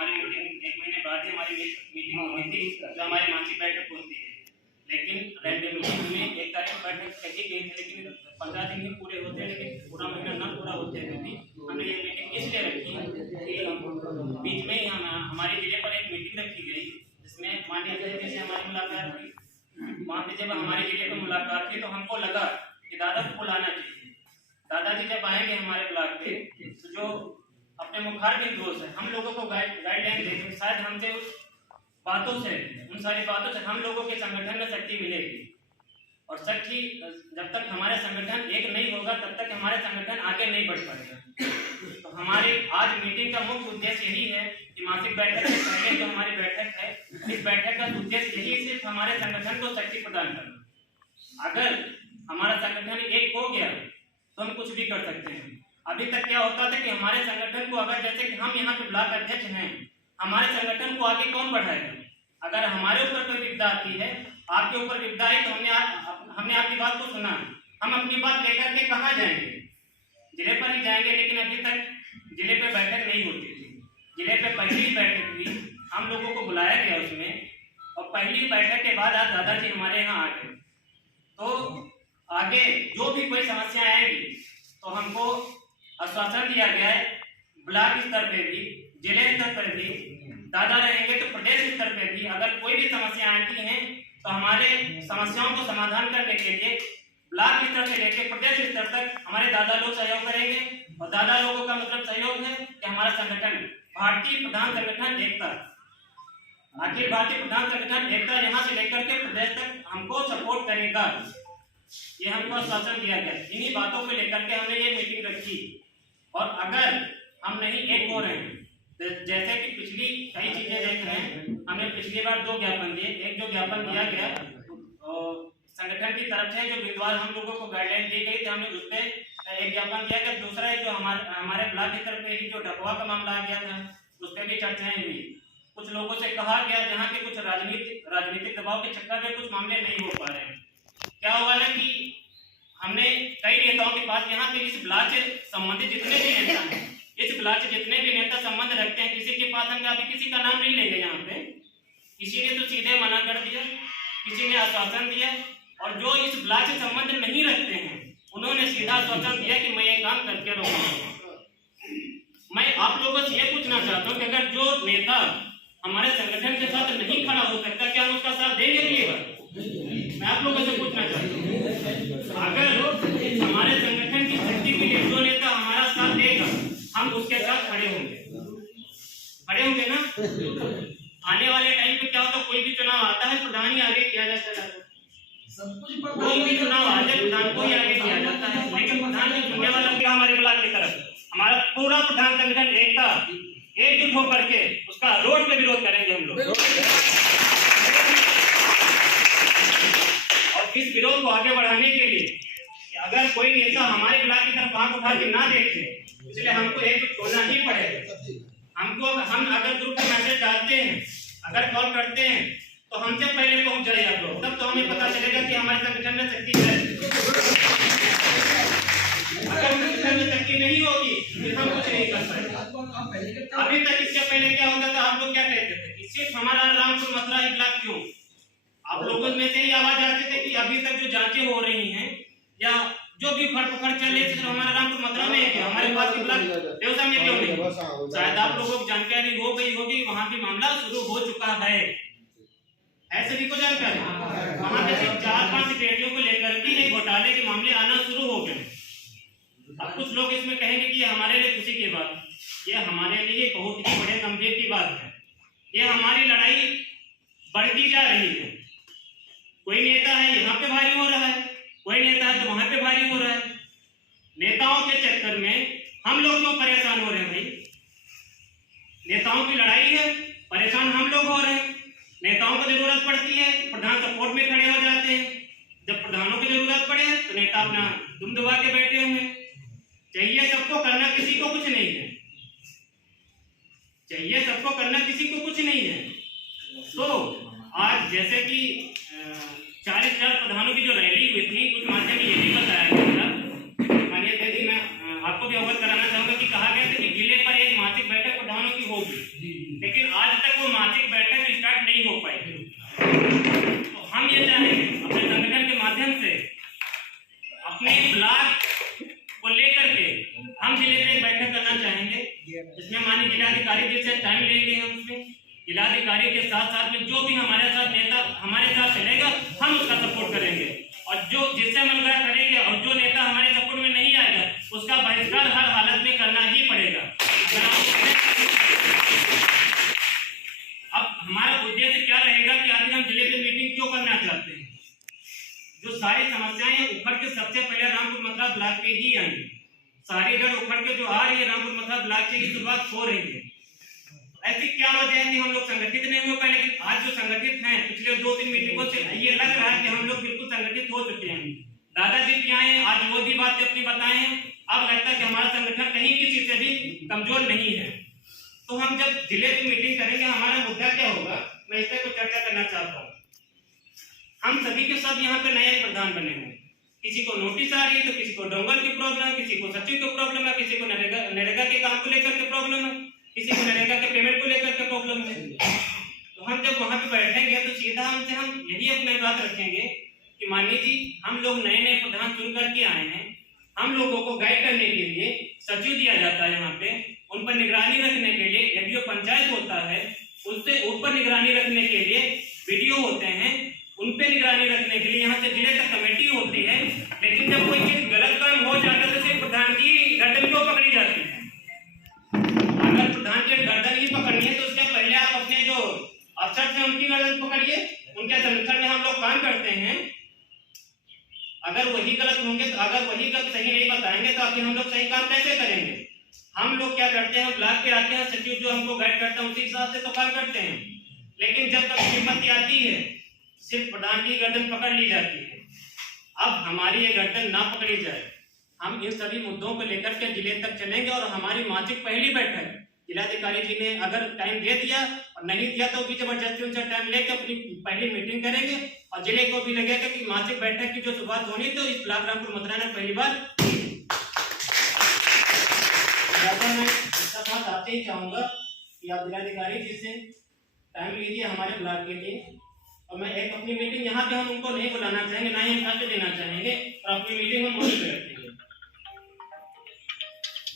हमारी मीटिंग 1 महीने बाद ही हमारी मीटिंग हुई थी, जो हमारी मासिक बैठक होती है। लेकिन रेलवे मीटिंग में 1 तारीख को बैठक कही गई थी, लेकिन 15 दिन ही पूरे होते हैं, लेकिन पूरा महीना ना पूरा होते हुए भी हमने ये मीटिंग इसलिए रखी कि बीच में ही हमारे जिले पर एक मीटिंग रखी गई, जिसमें माननीय अध्यक्ष से हमारी मुलाकात हुई। वहाँ पे जब हमारे जिले पर मुलाकात की तो हमको लगा कि दादा को बुलाना चाहिए। दादाजी जब आएंगे हमारे ब्लॉक पे तो जो अपने मुखारबिन दोस्त है, हम लोगों को गाइडलाइन देंगे, शायद हमसे बातों से, उन सारी बातों से हम लोगों के संगठन में शक्ति मिलेगी। और शक्ति जब तक हमारे संगठन एक नहीं होगा तब तक हमारे संगठन आगे नहीं बढ़ पाएगा। तो हमारी आज मीटिंग का मुख्य उद्देश्य यही है कि मासिक बैठक से पहले जो हमारी बैठक है, इस बैठक का उद्देश्य यही सिर्फ हमारे संगठन को शक्ति प्रदान करना। अगर हमारा संगठन एक हो गया तो हम कुछ भी कर सकते हैं। अभी तक क्या होता था कि हमारे संगठन को, अगर जैसे कि हम यहाँ पे ब्लॉक अध्यक्ष हैं, हमारे संगठन को आगे कौन बढ़ाएगा? अगर हमारे ऊपर कोई विपदा आती है, आपके ऊपर विपदा है, तो हमने आपकी बात को सुना, हम अपनी बात लेकर के कहाँ जाएंगे? जिले पर ही जाएंगे। लेकिन अभी तक जिले पे बैठक नहीं होती थी। जिले पे पहली बैठक हुई, हम लोगों को बुलाया गया उसमें, और पहली बैठक के बाद आज दादाजी हमारे यहाँ आ गए। तो आगे जो भी कोई समस्या आएगी तो हमको आश्वासन दिया गया है, ब्लॉक स्तर पे भी, जिले स्तर पर भी दादा रहेंगे, तो प्रदेश स्तर पे भी अगर कोई भी समस्या आती हैं तो हमारे समस्याओं को समाधान करने के लिए ब्लॉक स्तर से लेकर प्रदेश स्तर तक हमारे दादा लोग सहयोग करेंगे। और दादा लोगों का मतलब सहयोग है कि हमारा संगठन भारतीय प्रधान संगठन एकता, अखिल भारतीय प्रधान संगठन एकता यहाँ से लेकर के प्रदेश तक हमको सपोर्ट करेगा, ये हमको आश्वासन दिया गया। इन्हीं बातों को लेकर के हमने ये मीटिंग रखी। और अगर हम नहीं एक हो रहे हैं, जैसे कि पिछली कई चीजें देख रहे हैं, हमने पिछली बार 2 ज्ञापन दिए। एक जो ज्ञापन दिया गया संगठन की तरफ से, जो बिंदुवार हम लोगों को गाइडलाइन दी गई थी, हमने उस पर एक ज्ञापन दिया गया। दूसरा जो हमारे ब्लॉक की तरफ से जो डकवा का मामला आ गया था, उस पर भी चर्चाएं हुई। कुछ लोगों से कहा गया, जहाँ के कुछ राजनीतिक दबाव के चक्कर में कुछ मामले नहीं हो पा रहे हैं। क्या हुआ ना कि हमने कई नेताओं के पास, यहाँ पे इस ब्लॉक से संबंधित जितने भी नेता हैं, इस ब्लॉक से जितने भी नेता संबंध रखते हैं, किसी के पास हम अभी किसी का नाम नहीं लेंगे यहाँ पे। किसी ने तो सीधे मना कर दिया, किसी ने आश्वासन दिया, और जो इस ब्लॉक से संबंध नहीं रखते हैं उन्होंने सीधा आश्वासन दिया कि मैं ये काम करके रहूंगा। मैं आप लोगों से ये पूछना चाहता हूँ कि अगर जो नेता हमारे संगठन के साथ नहीं खड़ा हो सकता, क्या हम उसका साथ देंगे? मैं आप लोगों से पूछना चाहता हूँ, अगर हमारे संगठन की शक्ति के लिए जो नेता हमारा साथ देगा, हम उसके साथ खड़े होंगे ना। आने वाले टाइम पे क्या होता, कोई भी चुनाव आता है, प्रधान ही आगे किया जाता है। कोई भी चुनाव आ जाए, प्रधान को ही आगे किया जाता है, लेकिन प्रधान के चुनने वाला क्या हमारे ब्लॉक की तरफ हमारा पूरा प्रधान संगठन एकता एकजुट होकर के उसका रोड पे विरोध करेंगे हम लोग। और इस विरोध को आगे बढ़ाने के लिए अगर कोई नेता हमारे ब्लॉक की तरफ आंख उठा के ना देखे, इसलिए हमको एकजुट होना ही पड़ेगा। हम अगर ग्रुप में मैसेज डालते हैं, अगर कॉल करते हैं, तो हमसे पहले पहुंच जाए आप लोग, तब तो हमें पता चलेगा कि हमारे संगठन में शक्ति है। अगर संगठन में शक्ति नहीं होगी तो हम कुछ नहीं कर पाएंगे। अभी तक इससे पहले क्या होता था, आप लोग क्या कहते थे कि सिर्फ हमारा रामपुर मथुरा ही ब्लॉक क्यों? आप लोगों में से ही आवाज आती थी कि अभी तक जो जांचें हो रही हैं या जो भी फड़ चल रही है, हमारा रामपुर मथुरा में है, हमारे पास के ब्लॉक देवसा में क्यों नहीं? शायद आप लोगों को जानकारी हो गई होगी, वहां भी मामला शुरू हो चुका है। ऐसे भी को जानकारी, वहां पे 4-5 सेक्रेटरियों को लेकर के ये घोटाले के मामले आना शुरू हो गए। अब कुछ लोग इसमें कहेंगे कि ये हमारे लिए खुशी की बात, ये हमारे लिए बहुत ही बड़े गंभीर की बात है। ये हमारी लड़ाई बढ़ती जा रही है। कोई नेता है यहाँ पे भारी हो रहा है, कोई नेता है तो वहां पे भारी हो रहा है। नेताओं के चक्कर में हम लोग क्यों परेशान हो रहे हैं भाई? नेताओं की लड़ाई है, परेशान हम लोग हो रहे हैं। नेताओं को जरूरत पड़ती है, प्रधान सपोर्ट में खड़े हो जाते हैं। जब प्रधानों की जरूरत पड़े तो नेता अपना दुम दबा के बैठे हुए। चाहिए सबको करना, किसी को कुछ नहीं है। चाहिए सबको करना, किसी को कुछ नहीं है। तो आज जैसे कि 40,000 प्रधानों की जो रैली हुई थी, उस माध्यम में ये भी बताया गया था, माननीय मैं आपको भी अवगत कराना चाहूंगा कि कहा गया था कि जिले पर एक मासिक बैठक प्रधानों की होगी। लेकिन आज तक वो मासिक बैठक स्टार्ट नहीं हो पाई। तो हम ये चाहेंगे अपने संगठन के माध्यम से अपने ब्लॉक को लेकर के हम जिले में एक बैठक करना चाहेंगे, जिसमें माननीय जिलाधिकारी जी से टाइम लेंगे। हम उसमें जिलाधिकारी के साथ साथ में जो भी हमारे साथ नेता हमारे साथ चलेगा हम उसका सपोर्ट करेंगे, और जो जिससे मनगढ़ करेंगे और जो नेता हमारे सपोर्ट में नहीं आएगा उसका बहिष्कार हर हालत में करना ही पड़ेगा। अब हमारा उद्देश्य क्या रहेगा कि आखिर हम जिले में मीटिंग क्यों करना चाहते हैं? जो सारी समस्याएं उखड़ के सबसे पहले रामपुर मथुरा ब्लॉक पे ही आएंगी। सारी जड़ उखड़ के जो आ रही है रामपुर मथुरा ब्लॉक से ही शुरुआत हो रही है। ऐसी क्या वजह है कि हम लोग संगठित नहीं हो पाए, लेकिन आज जो संगठित हैं पिछले 2-3 मीटिंगों से ये लग रहा है कि हम लोग बिल्कुल संगठित हो चुके हैं। दादाजी भी आए, आज वो भी बातें अपनी बताए हैं। अब लगता है कि हमारा संगठन कहीं किसी से भी कमजोर नहीं है। तो हम जब जिले की मीटिंग करेंगे हमारा मुद्दा क्या होगा, मैं इस पर चर्चा करना चाहता हूँ। हम सभी के सब यहाँ पे नए प्रधान बने हैं। किसी को नोटिस आ रही है तो किसी को डोंगल की प्रॉब्लम है, किसी को सचिव की प्रॉब्लम है, किसी को नरेगा के काम को लेकर के प्रॉब्लम है, किसी को नरेगा के पेमेंट को लेकर के प्रॉब्लम है। तो हम जब वहां पे बैठेंगे तो सीधा हमसे हम यही अपनी बात रखेंगे कि माननीय जी हम लोग नए नए प्रधान चुन करके आए हैं, हम लोगों को गाइड करने के लिए सचिव दिया जाता है, यहाँ पे उन पर निगरानी रखने के लिए एडीओ पंचायत होता है, उससे ऊपर निगरानी रखने के लिए वीडियो होते हैं, उन पे निगरानी रखने के लिए यहाँ से जिले तक कमेटी होती है। लेकिन जब कोई चीज गलत काम हो जाता है तो सिर्फ प्रधान की गर्दन क्यों पकड़ी जाती है? अगर प्रधान की गर्दन ही पकड़नी है तो उसके पहले आप अपने जो अफसर थे उनकी गर्दन पकड़िए। उनके संगठन में हम लोग काम करते हैं, अगर वही गलत होंगे तो अगर वही गलत सही नहीं बताएंगे तो आखिर हम लोग सही काम कैसे करेंगे? हम लोग क्या करते हैं, ब्लॉक पे आते हैं, सचिव जो हमको गाइड करता है उसी हिसाब से तो काम करते हैं। लेकिन जब तक हिम्मत आती है सिर्फ प्रधान की गर्दन पकड़ ली जाती है। अब हमारी ये गर्दन ना पकड़ी जाए, हम इन सभी मुद्दों को लेकर के जिले तक चलेंगे और हमारी मासिक पहली बैठक जिलाधिकारी जी ने अगर टाइम दे दिया और नहीं दिया तो भी जबरदस्ती उनसे टाइम लेकर अपनी पहली मीटिंग करेंगे और जिले को भी लगेगा कि मासिक बैठक की जो शुरुआत होनी तो इस ब्लॉक रामपुर मथुरा ने पहली बार। मैं इसका साथ आते ही चाहूंगा कि आप जिलाधिकारी जी से टाइम लीजिए हमारे ब्लॉक के लिए, और मैं एक अपनी मीटिंग यहाँ पे हम उनको नहीं बुलाना चाहेंगे, ना ही हम कष्ट देना चाहेंगे, और अपनी मीटिंग हम वहीं पे रखेंगे।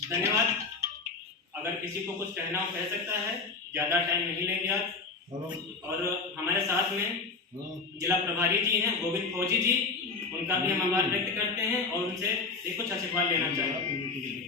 धन्यवाद। अगर किसी को कुछ कहना हो कह सकता है, ज्यादा टाइम नहीं लेंगे आज। और हमारे साथ में जिला प्रभारी जी हैं गोविंद फौजी जी, उनका भी हम आभार व्यक्त करते हैं और उनसे कुछ आशीर्वाद लेना चाहेंगे।